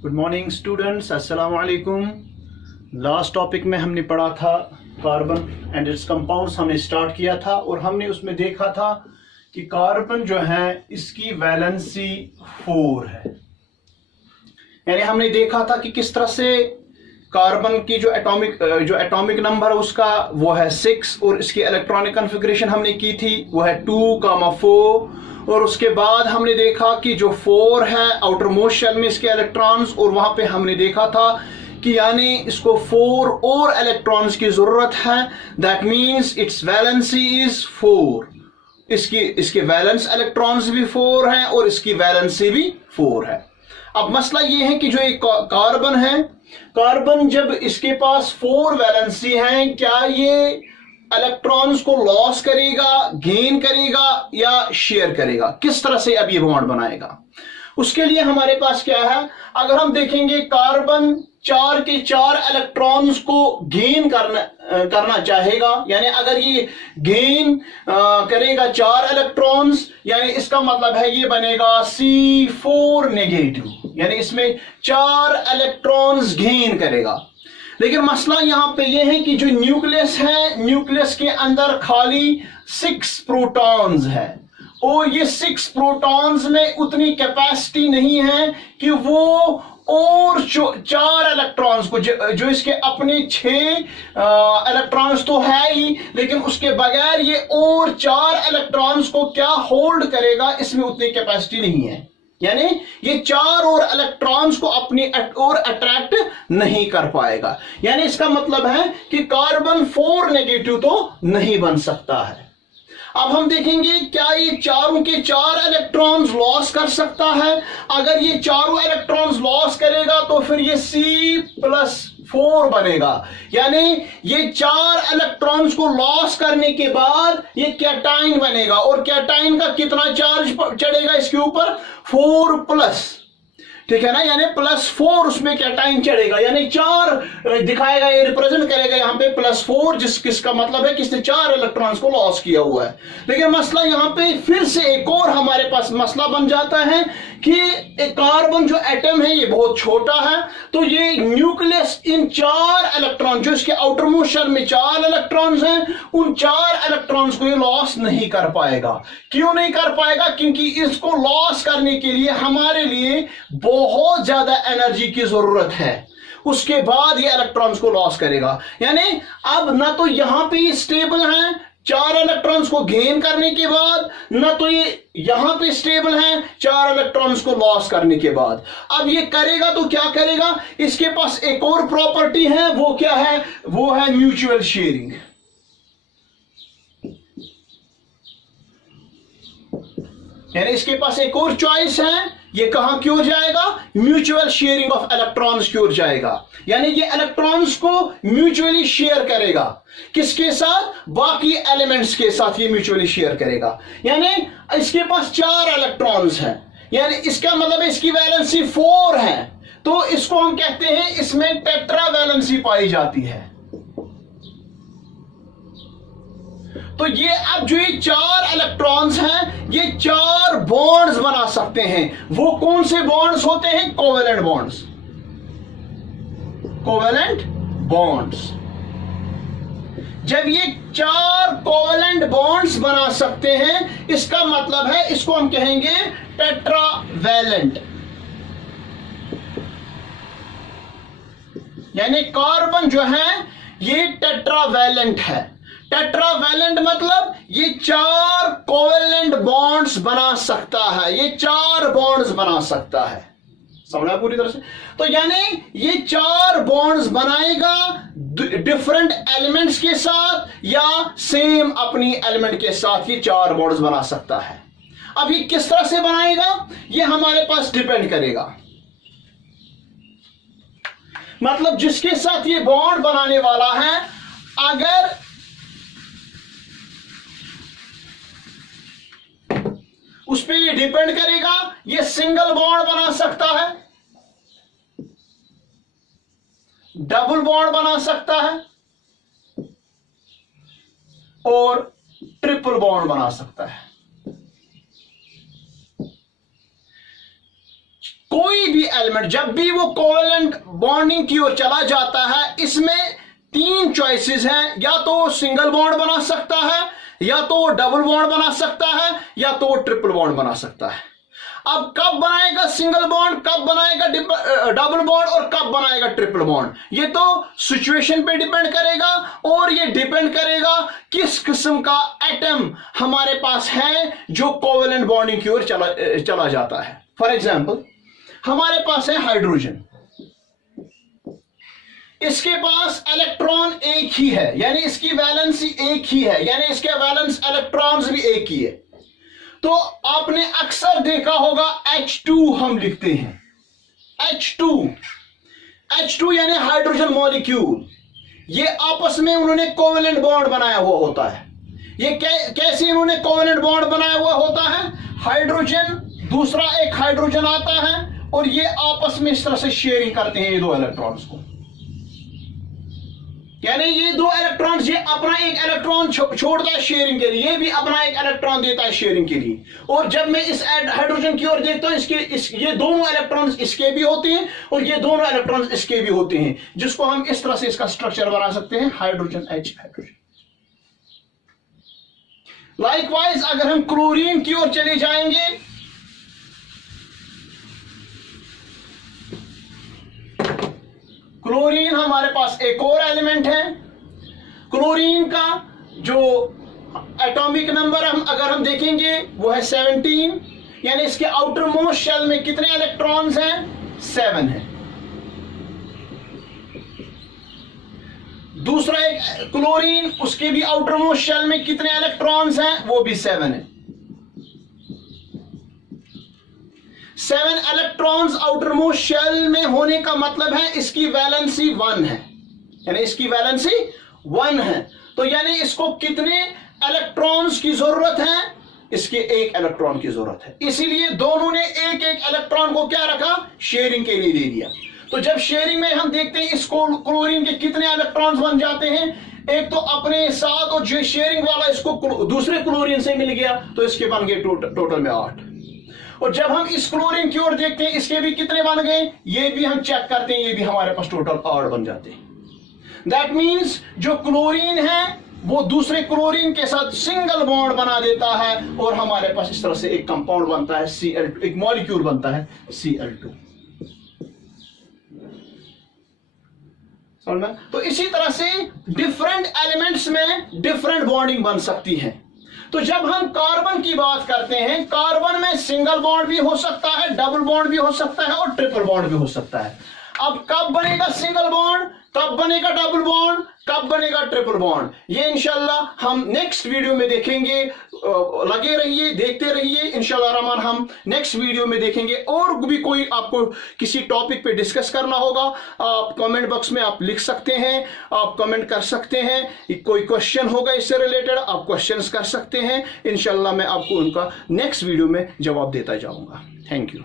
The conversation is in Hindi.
गुड मॉर्निंग स्टूडेंट्स, अस्सलाम वालेकुम। लास्ट टॉपिक में हमने पढ़ा था कार्बन एंड इट्स कंपाउंड्स, हमने स्टार्ट किया था और हमने उसमें देखा था कि कार्बन जो है इसकी वैलेंसी 4 है। यानी हमने देखा था कि किस तरह से कार्बन की जो एटॉमिक नंबर है उसका वो है 6 और इसकी इलेक्ट्रॉनिक कॉन्फ़िगरेशन हमने की थी वो है 2,4। और उसके बाद हमने देखा कि जो 4 है आउटर मोस्ट शेल में इसके इलेक्ट्रॉन्स, और वहां पे हमने देखा था कि यानी इसको 4 और इलेक्ट्रॉन्स की जरूरत है। That means it's valency is 4। इसके वैलेंस इलेक्ट्रॉन्स भी 4 हैं और इसकी वैलेंसी भी 4 है। अब मसला ये है कि जो एक कार्बन है, कार्बन जब इसके पास 4 वैलेंसी है, क्या ये इलेक्ट्रॉन्स को लॉस करेगा, गेन करेगा या शेयर करेगा? किस तरह से अब ये बॉन्ड बनाएगा? उसके लिए हमारे पास क्या है, अगर हम देखेंगे कार्बन 4 के 4 इलेक्ट्रॉन्स को गेन करना चाहेगा, यानी अगर ये गेन करेगा 4 इलेक्ट्रॉन्स, यानी इसका मतलब है ये बनेगा C4 नेगेटिव, यानी इसमें 4 इलेक्ट्रॉन्स गेन करेगा। लेकिन मसला यहां पे ये है कि जो न्यूक्लियस है, न्यूक्लियस के अंदर खाली 6 प्रोटॉन्स है और ये 6 प्रोटॉन्स में उतनी कैपेसिटी नहीं है कि वो और 4 इलेक्ट्रॉन्स को जो इसके अपने 6 इलेक्ट्रॉन्स तो है ही, लेकिन उसके बगैर ये और 4 इलेक्ट्रॉन्स को क्या होल्ड करेगा, इसमें उतनी कैपेसिटी नहीं है। यानी ये 4 और इलेक्ट्रॉन्स को अपनी और अट्रैक्ट नहीं कर पाएगा। यानी इसका मतलब है कि कार्बन 4 नेगेटिव तो नहीं बन सकता है। अब हम देखेंगे क्या ये चारों के 4 इलेक्ट्रॉन्स लॉस कर सकता है। अगर ये चारों इलेक्ट्रॉन्स लॉस करेगा तो फिर ये C+4 बनेगा, यानी ये 4 इलेक्ट्रॉन्स को लॉस करने के बाद ये कैटाइन बनेगा और कैटाइन का कितना चार्ज चढ़ेगा इसके ऊपर? 4+, ठीक है ना, यानी +4 उसमें कैटाइन चढ़ेगा, यानी 4 दिखाएगा, ये रिप्रेजेंट करेगा यहां पे +4, जिसका मतलब है कि इसने 4 इलेक्ट्रॉन्स को लॉस किया हुआ है। लेकिन मसला यहां पे फिर से एक और हमारे पास मसला बन जाता है कि एक कार्बन जो एटम है ये बहुत छोटा है, तो ये न्यूक्लियस इन 4 इलेक्ट्रॉन, जो इसके आउटर मोस्ट शेल में 4 इलेक्ट्रॉन्स हैं, उन 4 इलेक्ट्रॉन्स को ये लॉस नहीं कर पाएगा। क्यों नहीं कर पाएगा? क्योंकि इसको लॉस करने के लिए हमारे लिए बहुत ज्यादा एनर्जी की जरूरत है, उसके बाद ये इलेक्ट्रॉन्स को लॉस करेगा। यानी अब ना तो यहां पे ये स्टेबल है 4 इलेक्ट्रॉन्स को गेन करने के बाद, ना तो ये यहां पे स्टेबल है 4 इलेक्ट्रॉन्स को लॉस करने के बाद। अब ये करेगा तो क्या करेगा? इसके पास एक और प्रॉपर्टी है, वो क्या है? वो है म्यूचुअल शेयरिंग। यानी इसके पास एक और चॉइस है, ये कहां की ओर जाएगा? म्यूचुअल शेयरिंग ऑफ इलेक्ट्रॉन्स की ओर जाएगा। यानी ये इलेक्ट्रॉन्स को म्यूचुअली शेयर करेगा। किसके साथ? बाकी एलिमेंट्स के साथ ये म्यूचुअली शेयर करेगा। यानी इसके पास 4 इलेक्ट्रॉन्स हैं, यानी इसका मतलब इसकी वैलेंसी 4 है, तो इसको हम कहते हैं इसमें टेट्रा वैलेंसी पाई जाती है। तो ये अब जो ये 4 इलेक्ट्रॉन्स हैं, ये 4 बॉन्ड्स बना सकते हैं। वो कौन से बॉन्ड्स होते हैं? Covalent bonds. Covalent bonds. जब ये 4 कोवेलेंट बॉन्ड्स बना सकते हैं, इसका मतलब है इसको हम कहेंगे टेट्रावैलेंट। यानी कार्बन जो है ये टेट्रावैलेंट है। टेट्रावैलेंट मतलब ये 4 कोवेलेंट बॉन्ड्स बना सकता है, ये 4 बॉन्ड्स बना सकता है। समझा पूरी तरह से? तो यानी ये 4 बॉन्ड्स बनाएगा डिफरेंट एलिमेंट्स के साथ या सेम अपनी एलिमेंट के साथ, ये 4 बॉन्ड्स बना सकता है। अब ये किस तरह से बनाएगा, ये हमारे पास डिपेंड करेगा। मतलब जिसके साथ ये बॉन्ड बनाने वाला है, अगर उस पर ये डिपेंड करेगा, ये सिंगल बॉन्ड बना सकता है, डबल बॉन्ड बना सकता है और ट्रिपल बॉन्ड बना सकता है। कोई भी एलिमेंट जब भी वो कोवेलेंट बॉन्डिंग की ओर चला जाता है, इसमें 3 चॉइसेस हैं, या तो वो सिंगल बॉन्ड बना सकता है, या तो वो डबल बॉन्ड बना सकता है, या तो वो ट्रिपल बॉन्ड बना सकता है। अब कब बनाएगा सिंगल बॉन्ड, कब बनाएगा डबल बॉन्ड और कब बनाएगा ट्रिपल बॉन्ड, ये तो सिचुएशन पे डिपेंड करेगा, और ये डिपेंड करेगा किस किस्म का एटम हमारे पास है जो कोवेलेंट बॉन्डिंग की ओर चला जाता है। फॉर एग्जाम्पल, हमारे पास है हाइड्रोजन, इसके पास इलेक्ट्रॉन एक ही है, यानी इसकी वैलेंसी एक ही है, यानी इसके वैलेंस इलेक्ट्रॉन्स भी एक ही है। तो आपने अक्सर देखा होगा H2 हम लिखते हैं, H2 यानी हाइड्रोजन मॉलिक्यूल, ये आपस में उन्होंने कोवेलेंट बॉन्ड बनाया हुआ होता है। ये कैसे इन्होंने कोवेलेंट बॉन्ड बनाया हुआ होता है, हाइड्रोजन दूसरा एक हाइड्रोजन आता है और ये आपस में इस तरह से शेयरिंग करते हैं ये 2 इलेक्ट्रॉन्स को, यानी ये 2 इलेक्ट्रॉन्स, ये अपना एक इलेक्ट्रॉन छोड़ता है शेयरिंग के लिए, ये भी अपना एक इलेक्ट्रॉन देता है शेयरिंग के लिए। और जब मैं इस हाइड्रोजन की ओर देखता हूं, ये दोनों इलेक्ट्रॉन्स इसके भी होते हैं और ये दोनों इलेक्ट्रॉन्स इसके भी होते हैं, जिसको हम इस तरह से इसका स्ट्रक्चर बना सकते हैं, हाइड्रोजन H हाइड्रोजन। लाइकवाइज अगर हम क्लोरीन की ओर चले जाएंगे, क्लोरीन हमारे पास एक और एलिमेंट है। क्लोरीन का जो एटॉमिक नंबर अगर हम देखेंगे वो है 17, यानी इसके आउटर मोस्ट शेल में कितने इलेक्ट्रॉन्स हैं, 7 है। दूसरा एक क्लोरीन, उसके भी आउटर मोस्ट शेल में कितने इलेक्ट्रॉन्स हैं, वो भी 7 है। 7 इलेक्ट्रॉन्स आउटर मोस्ट शेल में होने का मतलब है इसकी वैलेंसी 1 है, यानी इसकी वैलेंसी 1 है। तो यानी इसको कितने इलेक्ट्रॉन्स की जरूरत है, इसके 1 इलेक्ट्रॉन की जरूरत है। इसीलिए दोनों ने एक इलेक्ट्रॉन को क्या रखा, शेयरिंग के लिए दे दिया। तो जब शेयरिंग में हम देखते हैं इसको क्लोरीन के कितने इलेक्ट्रॉन्स बन जाते हैं, एक तो अपने साथ, और जो शेयरिंग वाला इसको दूसरे क्लोरीन से मिल गया, तो इसके बन गए टोटल में 8। और जब हम इस क्लोरीन की ओर देखते हैं, इसके भी कितने बन गए, ये भी हम चेक करते हैं, ये भी हमारे पास टोटल 8 बन जाते हैं। दैट मींस जो क्लोरीन है वो दूसरे क्लोरीन के साथ सिंगल बॉन्ड बना देता है और हमारे पास इस तरह से एक कंपाउंड बनता है Cl2, एक मॉलिक्यूल बनता है Cl2। तो इसी तरह से डिफरेंट एलिमेंट्स में डिफरेंट बॉन्डिंग बन सकती है। तो जब हम कार्बन की बात करते हैं, कार्बन में सिंगल बॉन्ड भी हो सकता है, डबल बॉन्ड भी हो सकता है और ट्रिपल बॉन्ड भी हो सकता है। अब कब बनेगा सिंगल बॉन्ड, कब बनेगा डबल बॉन्ड, कब बनेगा ट्रिपल बॉन्ड, ये इंशाल्लाह हम नेक्स्ट वीडियो में देखेंगे। लगे रहिए, देखते रहिए, इंशाल्लाह रहमान हम नेक्स्ट वीडियो में देखेंगे। और भी कोई आपको किसी टॉपिक पे डिस्कस करना होगा, आप कमेंट बॉक्स में आप लिख सकते हैं, आप कमेंट कर सकते हैं। कोई क्वेश्चन होगा इससे रिलेटेड, आप क्वेश्चंस कर सकते हैं। इंशाल्लाह मैं आपको उनका नेक्स्ट वीडियो में जवाब देता जाऊंगा। Thank you.